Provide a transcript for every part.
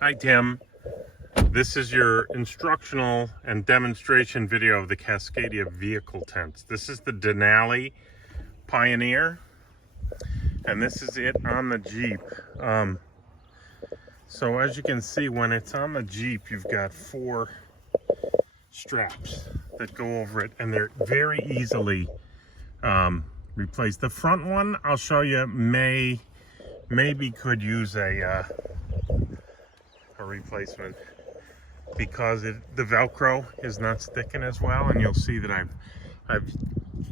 Hi Tim, this is your instructional and demonstration video of the Cascadia vehicle tents. This is the Denali Pioneer, and this is it on the Jeep. So as you can see, when it's on the Jeep, you've got 4 straps that go over it, and they're very easily replaced. The front one, I'll show you, maybe could use a replacement because the Velcro is not sticking as well, and you'll see that I've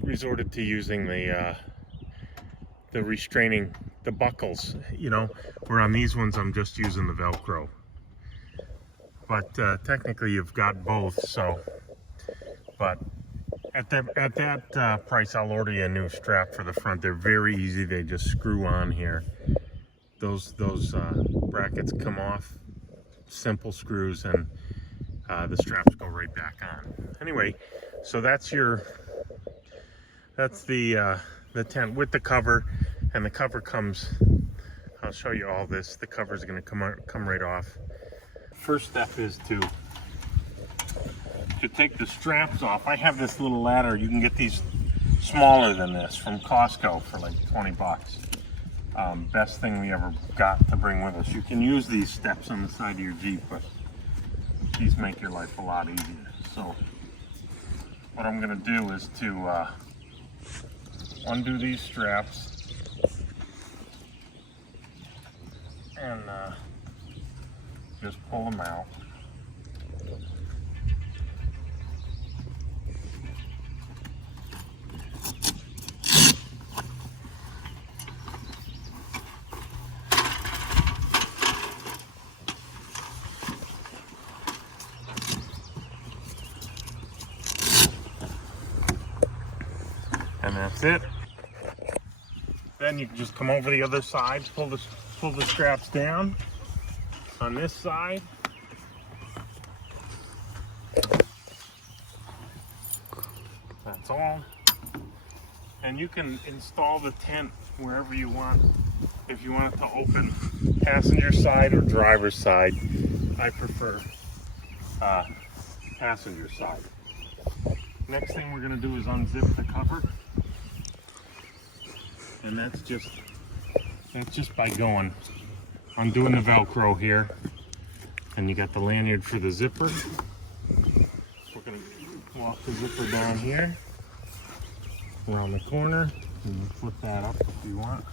resorted to using the restraining, the buckles, you know, where on these ones I'm just using the Velcro. But technically you've got both, so, but at that price, I'll order you a new strap for the front. They're very easy. They just screw on here. Those brackets come off, simple screws, and the straps go right back on. Anyway, so that's the tent with the cover, and the cover comes, I'll show you all this. The cover is going to come right off. First step is to take the straps off. I have this little ladder. You can get these smaller than this from Costco for like 20 bucks. Best thing we ever got to bring with us. You can use these steps on the side of your Jeep, but these make your life a lot easier. So what I'm going to do is to undo these straps and just pull them out. And that's it. Then you can just come over the other side, pull the straps down on this side. That's all. And you can install the tent wherever you want. If you want it to open passenger side or driver's side, I prefer passenger side. Next thing we're going to do is unzip the cover. And that's just by undoing the Velcro here. And you got the lanyard for the zipper. We're going to walk the zipper down here, around the corner, and you flip that up if you want.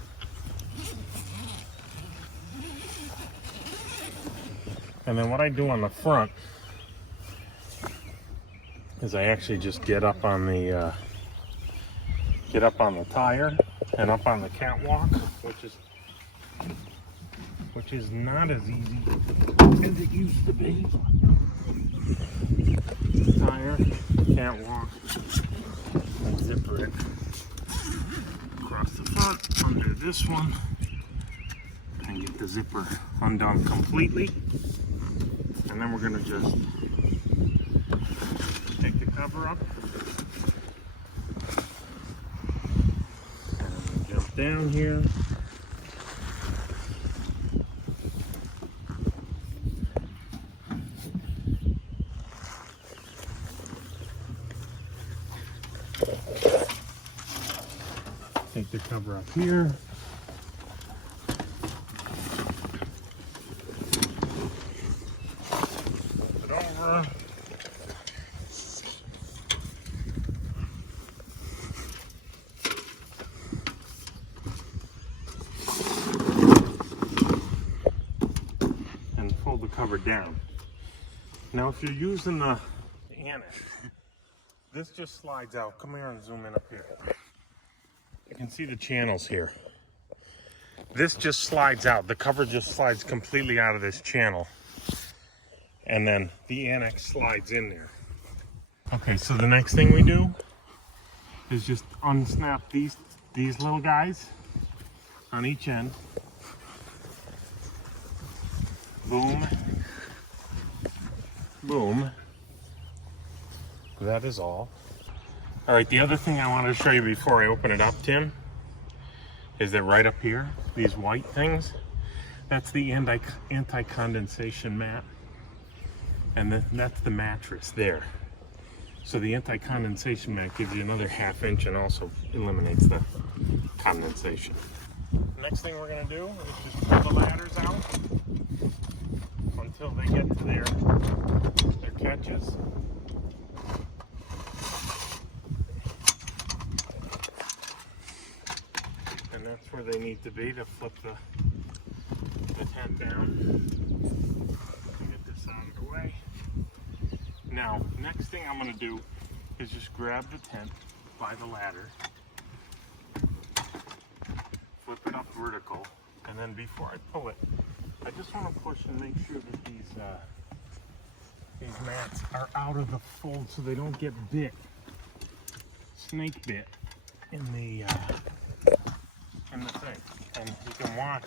And then what I do on the front is I actually just get up on the tire and up on the catwalk, which is not as easy as it used to be. Tire, catwalk, and zipper it across the front under this one, and get the zipper undone completely. And then we're going to just take the cover up and jump down here. Take the cover up here. Flip it over. And fold the cover down. Now if you're using the annex, this just slides out. Come here and zoom in up here. You can see the channels here. This just slides out. The cover just slides completely out of this channel. And then the annex slides in there. Okay, so the next thing we do is just unsnap these little guys on each end. Boom. Boom. That is all. All right, the other thing I wanted to show you before I open it up, Tim, is that right up here, these white things, That's the anti-condensation mat. And that's the mattress there. So the anti-condensation mat gives you another 1/2 inch and also eliminates the condensation. Next thing we're going to do is just pull the ladders out until they get to their catches. And that's where they need to be to flip the tent down. Get this out of the way. Now, next thing I'm going to do is just grab the tent by the ladder, flip it up vertical, and then before I pull it, I just want to push and make sure that these mats are out of the fold so they don't get bit, snake bit in the thing. And you can watch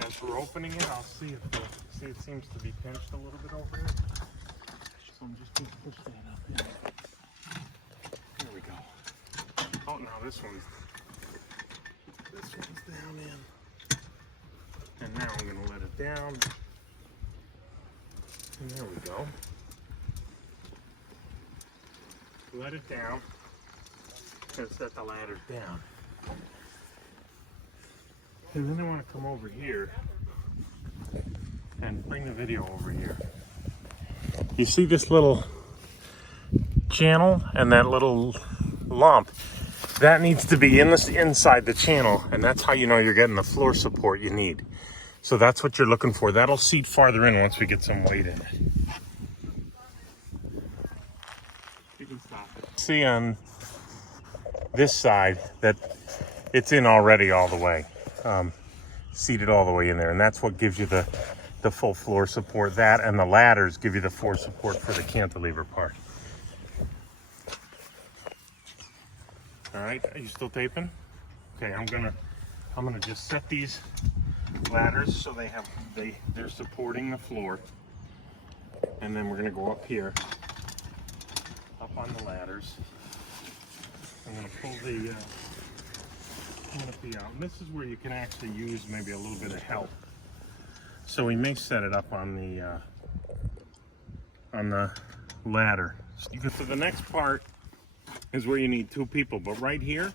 as we're opening it. I'll see if it seems to be pinched a little bit over here. So I'm just going to push that up in. There we go. Oh, now this one's down in. And now I'm going to let it down. And there we go. Let it down. And set the ladders down. And then I want to come over here and bring the video over here. You see this little channel and that little lump? That needs to be inside the channel, and that's how you know you're getting the floor support you need. So that's what you're looking for. That'll seat farther in once we get some weight in it. You can stop it. See on this side that it's in already all the way. Seated all the way in there, and that's what gives you the full floor support. That and the ladders give you the floor support for the cantilever part. All right, are you still taping? Okay, I'm gonna just set these ladders so they're supporting the floor, and then we're gonna go up here, up on the ladders. I'm gonna pull the canopy out. And this is where you can actually use maybe a little bit of help. So we may set it up on the ladder. So the next part is where you need 2 people. But right here,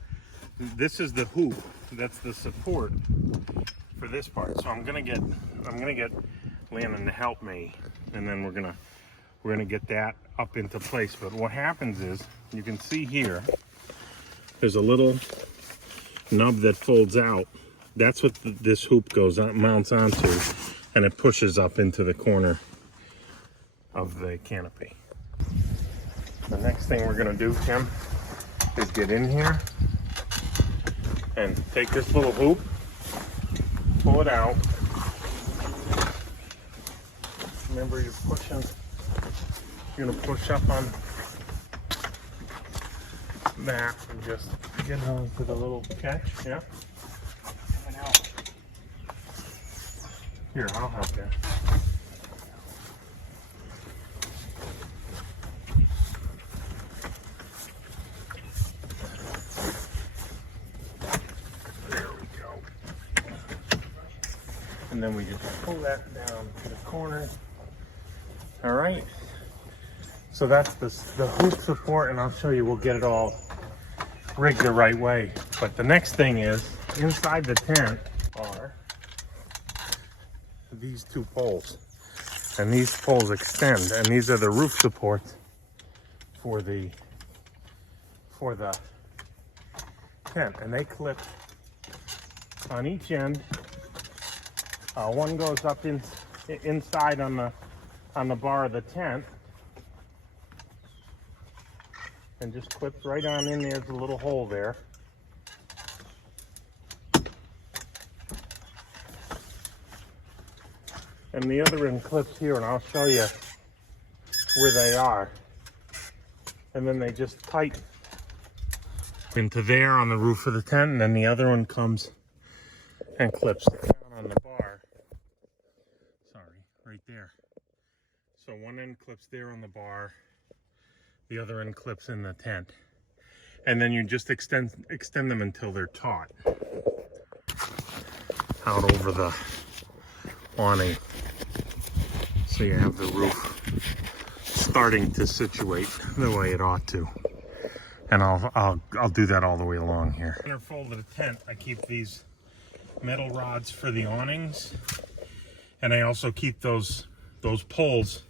this is the hoop. That's the support for this part. So I'm gonna get Landon to help me, and then we're gonna get that up into place. But what happens is, you can see here, there's a little nub that folds out. That's what this hoop mounts onto, and it pushes up into the corner of the canopy. The next thing we're gonna do, Tim, is get in here and take this little hoop, pull it out. Remember, you're gonna push up on that and just get onto the little catch, yeah? Here, I'll help you. There we go. And then we just pull that down to the corner. All right. So that's the hoop support, and I'll show you, we'll get it all rigged the right way. But the next thing is, inside the tent are these 2 poles, and these poles extend, and these are the roof supports for the tent, and they clip on each end. One goes up inside on the bar of the tent and just clips right on in. There's a little hole there. And the other end clips here, and I'll show you where they are. And then they just tighten into there on the roof of the tent, and then the other one comes and clips down on the bar. Sorry, right there. So one end clips there on the bar, the other end clips in the tent. And then you just extend them until they're taut out over awning, so you have the roof starting to situate the way it ought to. And I'll do that all the way along here. Under fold of the tent, I keep these metal rods for the awnings, and I also keep those poles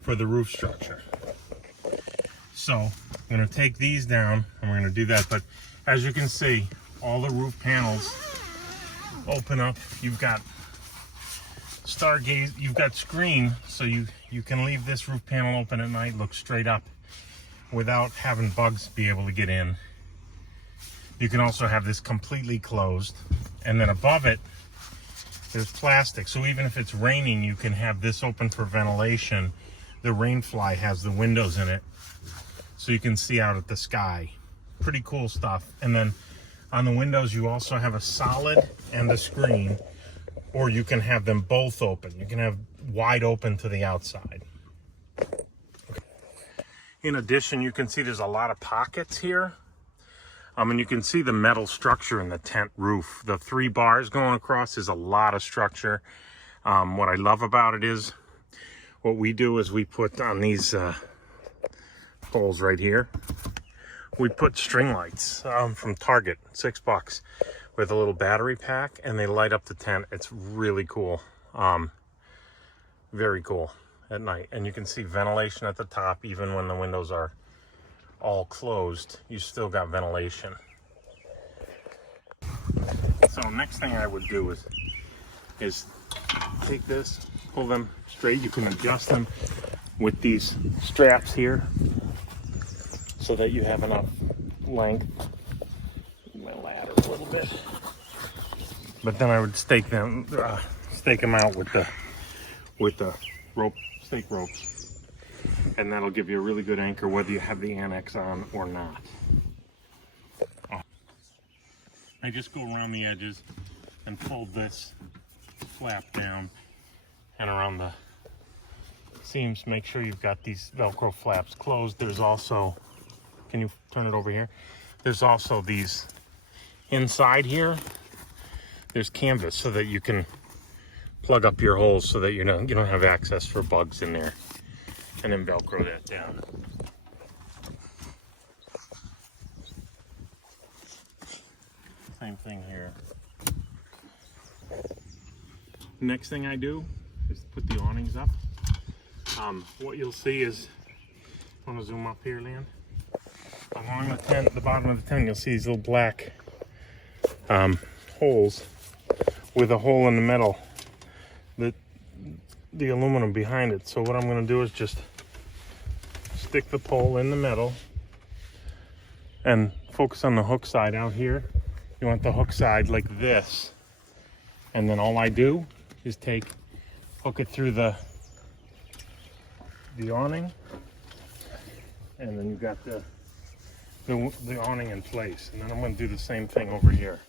for the roof structure. So I'm going to take these down and we're going to do that. But as you can see, all the roof panels open up. You've got stargaze, you've got screen, so you can leave this roof panel open at night, look straight up without having bugs be able to get in. You can also have this completely closed, and then above it there's plastic, so even if it's raining you can have this open for ventilation. The rainfly has the windows in it, so you can see out at the sky. Pretty cool stuff. And then on the windows you also have a solid and a screen, or you can have them both open. You can have wide open to the outside. In addition, you can see there's a lot of pockets here. And you can see the metal structure in the tent roof. The 3 bars going across is a lot of structure. What I love about it is, what we do is we put on these poles right here, we put string lights from Target, $6, with a little battery pack, and they light up the tent. It's really cool. Very cool at night. And you can see ventilation at the top. Even when the windows are all closed, you still got ventilation. So next thing I would do is take this, pull them straight. You can adjust them with these straps here so that you have enough length. My ladder a little bit, but then I would stake them out with the rope, stake ropes, and that'll give you a really good anchor whether you have the annex on or not. I just go around the edges and fold this flap down and around the seams. Make sure you've got these Velcro flaps closed. There's also, can you turn it over here? There's also these inside here. There's canvas so that you can plug up your holes so that you don't have access for bugs in there, and then Velcro that down. Same thing here. Next thing I do is put the awnings up. What you'll see is, I want to zoom up here, Land. Along the tent, the bottom of the tent, you'll see these little black holes with a hole in the metal, the aluminum behind it. So what I'm going to do is just stick the pole in the metal and focus on the hook side out here. You want the hook side like this, and then all I do is hook it through the awning, and then you've got the awning in place. And then I'm going to do the same thing over here.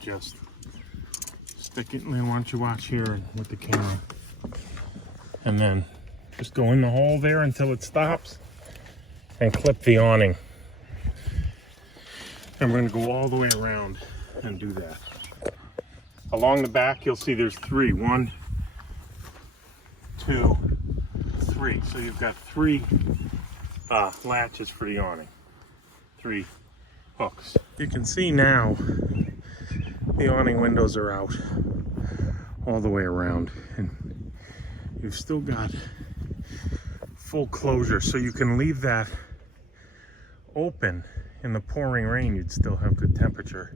Just stick it, and then why don't you watch here with the camera, and then just go in the hole there until it stops and clip the awning. And we're going to go all the way around and do that. Along the back you'll see there's 3. 1, 2, 3. So you've got 3 latches for the awning. 3 hooks. You can see now the awning windows are out all the way around, and you've still got full closure, so you can leave that open. In the pouring rain you'd still have good temperature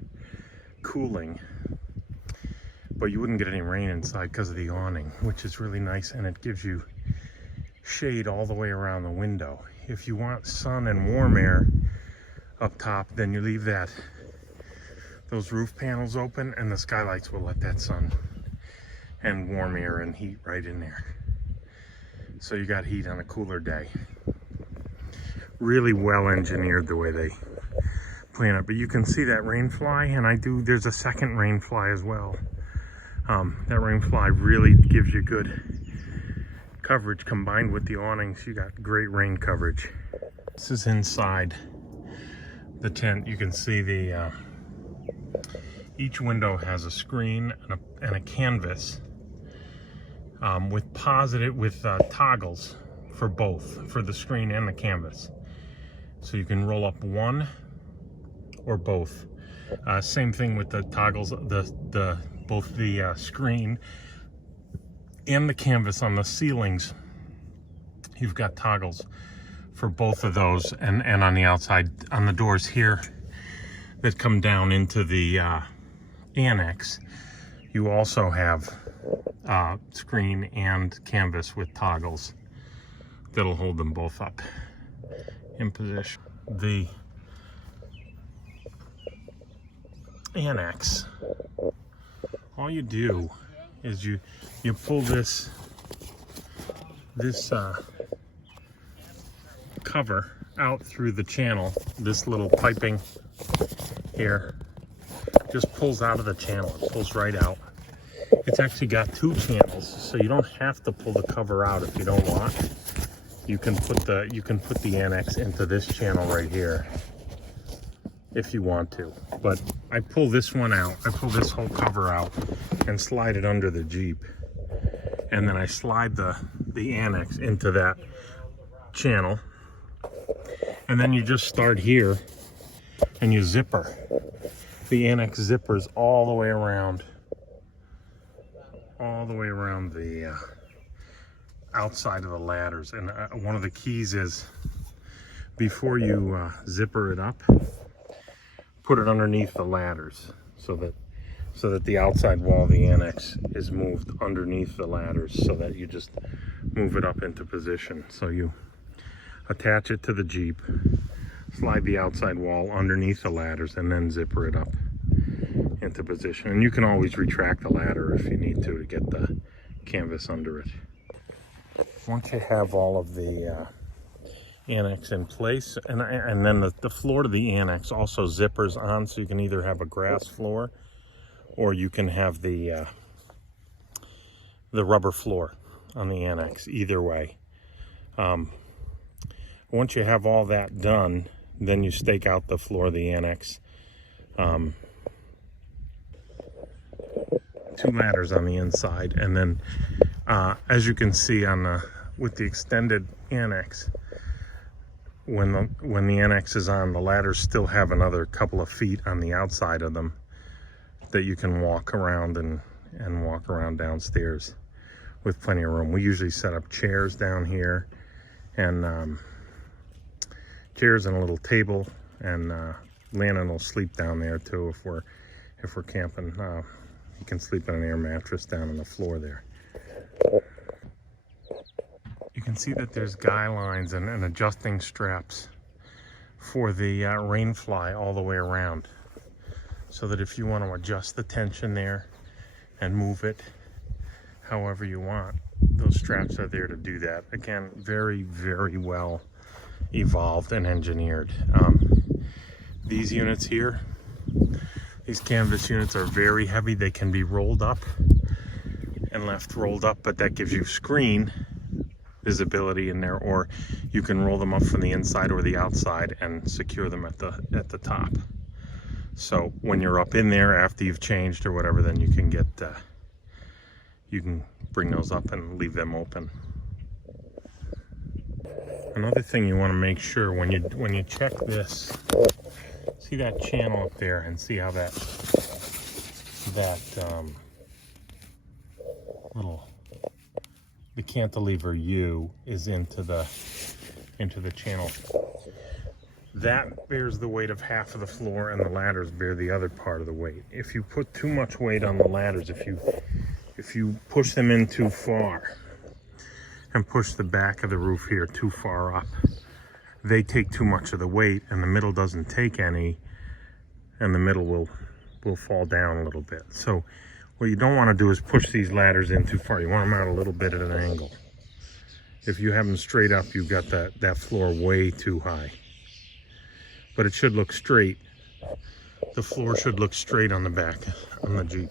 cooling, but you wouldn't get any rain inside because of the awning, which is really nice, and it gives you shade all the way around the window. If you want sun and warm air up top, then you leave those roof panels open, and the skylights will let that sun and warm air and heat right in there. So you got heat on a cooler day. Really well engineered the way they plan it. But you can see that rain fly, and there's a second rain fly as well. That rain fly really gives you good coverage. Combined with the awnings, you got great rain coverage. This is inside the tent, you can see the each window has a screen and a canvas with toggles for both, for the screen and the canvas. So you can roll up one or both. Same thing with the toggles, both the screen and the canvas on the ceilings. You've got toggles for both of those, and on the outside, on the doors here that come down into the annex, you also have screen and canvas with toggles that'll hold them both up in position. The annex, all you do is you pull this cover out through the channel. This little piping here just pulls out of the channel. It pulls right out. It's actually got two channels, so you don't have to pull the cover out if you don't want. You can put the annex into this channel right here if you want to. But I pull this one out. I pull this whole cover out and slide it under the Jeep, and then I slide the annex into that channel, and then you just start here and you zipper. The annex zippers all the way around the outside of the ladders. And one of the keys is, before you zipper it up, put it underneath the ladders so that the outside wall of the annex is moved underneath the ladders, so that you just move it up into position. So you attach it to the Jeep, slide the outside wall underneath the ladders, and then zipper it up into position. And you can always retract the ladder if you need to get the canvas under it. Once you have all of the annex in place, and then the floor to the annex also zippers on, so you can either have a grass floor or you can have the rubber floor on the annex. Either way. Once you have all that done, then you stake out the floor of the annex. Two ladders on the inside, and then as you can see with the extended annex, when the annex is on, the ladders still have another couple of feet on the outside of them that you can walk around and walk around downstairs with plenty of room. We usually set up chairs down here, and chairs and a little table, and Landon will sleep down there too if we're camping. You can sleep on an air mattress down on the floor there. You can see that there's guy lines and adjusting straps for the rain fly all the way around, so that if you want to adjust the tension there and move it however you want, those straps are there to do that. Again, very, very well evolved and engineered. These units here, these canvas units, are very heavy. They can be rolled up and left rolled up, but that gives you screen visibility in there, or you can roll them up from the inside or the outside and secure them at the top. So when you're up in there after you've changed or whatever, then you can you can bring those up and leave them open. Another thing you want to make sure when you check this, see that channel up there, and see how that the cantilever U is into the channel. That bears the weight of half of the floor, and the ladders bear the other part of the weight. If you put too much weight on the ladders, if you push them in too far and push the back of the roof here too far up, they take too much of the weight, and the middle doesn't take any, and the middle will fall down a little bit. So what you don't want to do is push these ladders in too far. You want them out a little bit at an angle. If you have them straight up, you've got that floor way too high. But it should look straight. The floor should look straight on the back, on the Jeep.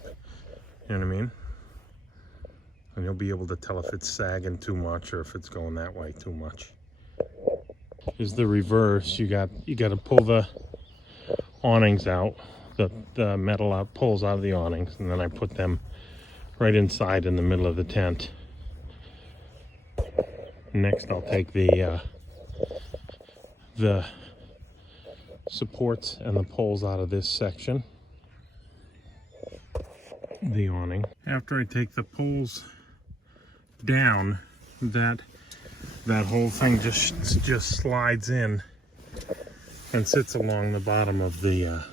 You know what I mean? And you'll be able to tell if it's sagging too much or if it's going that way too much. Here's the reverse. You got to pull the awnings out, the metal out, poles out of the awnings, and then I put them right inside in the middle of the tent. Next, I'll take the supports and the poles out of this section, the awning. After I take the poles down, that whole thing just slides in and sits along the bottom of the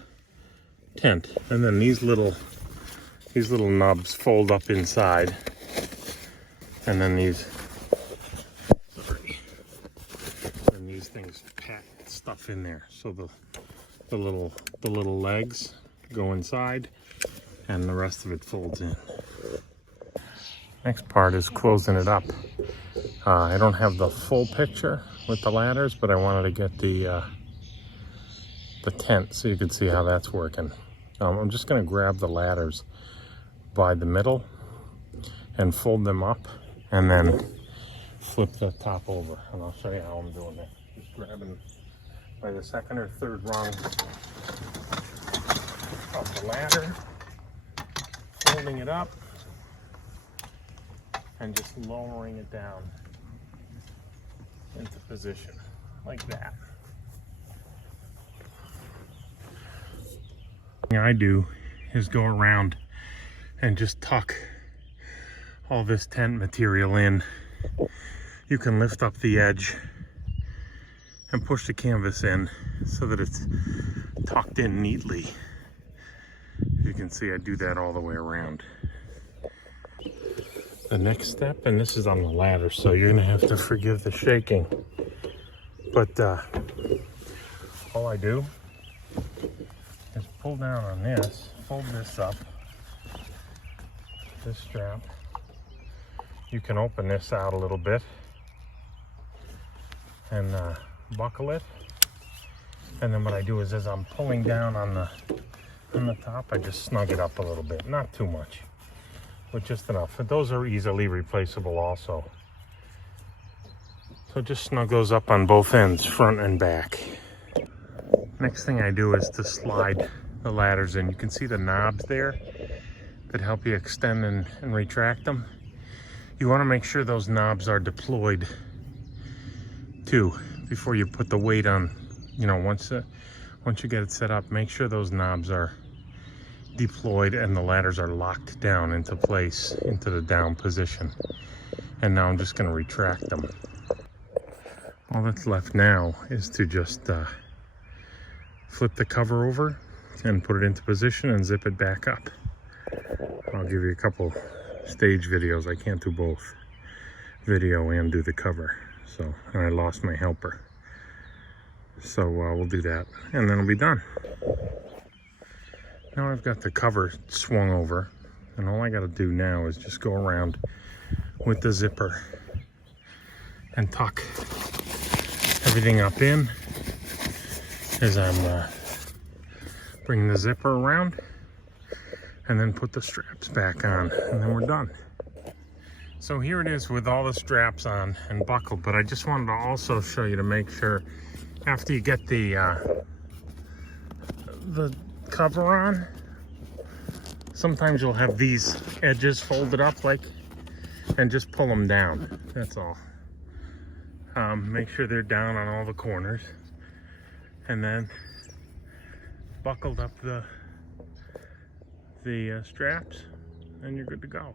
tent, and then these little nubs fold up inside, and then these things pack stuff in there. So the little legs go inside, and the rest of it folds in. Next part is closing it up. I don't have the full picture with the ladders, but I wanted to get the tent so you can see how that's working. I'm just going to grab the ladders by the middle and fold them up, and then flip the top over, and I'll show you how I'm doing that. Just grabbing by the second or third rung of the ladder, folding it up, and just lowering it down into position like that. The thing I do is go around and just tuck all this tent material in. You can lift up the edge and push the canvas in so that it's tucked in neatly. You can see I do that all the way around. The next step, and this is on the ladder, so you're gonna have to forgive the shaking, but all I do is pull down on this, fold this up, this strap. You can open this out a little bit and buckle it, and then what I do is, as I'm pulling down on the top, I just snug it up a little bit, not too much, but just enough. But those are easily replaceable also, so just snug those up on both ends, front and back. Next thing I do is to slide the ladders in. You can see the knobs there that help you extend and retract them. You want to make sure those knobs are deployed too before you put the weight on. You know, once you get it set up, make sure those knobs are deployed and the ladders are locked down into place, into the down position. And now I'm just going to retract them. All that's left now is to just flip the cover over and put it into position and zip it back up. I'll give you a couple stage videos. I can't do both video and do the cover, so, and I lost my helper, so we'll do that and then it'll be done. Now I've got the cover swung over, and all I got to do now is just go around with the zipper and tuck everything up in as I'm bringing the zipper around, and then put the straps back on, and then we're done. So here it is with all the straps on and buckled, but I just wanted to also show you to make sure after you get the cover on, sometimes you'll have these edges folded up and just pull them down, that's all. Make sure they're down on all the corners, and then buckled up the straps, and you're good to go.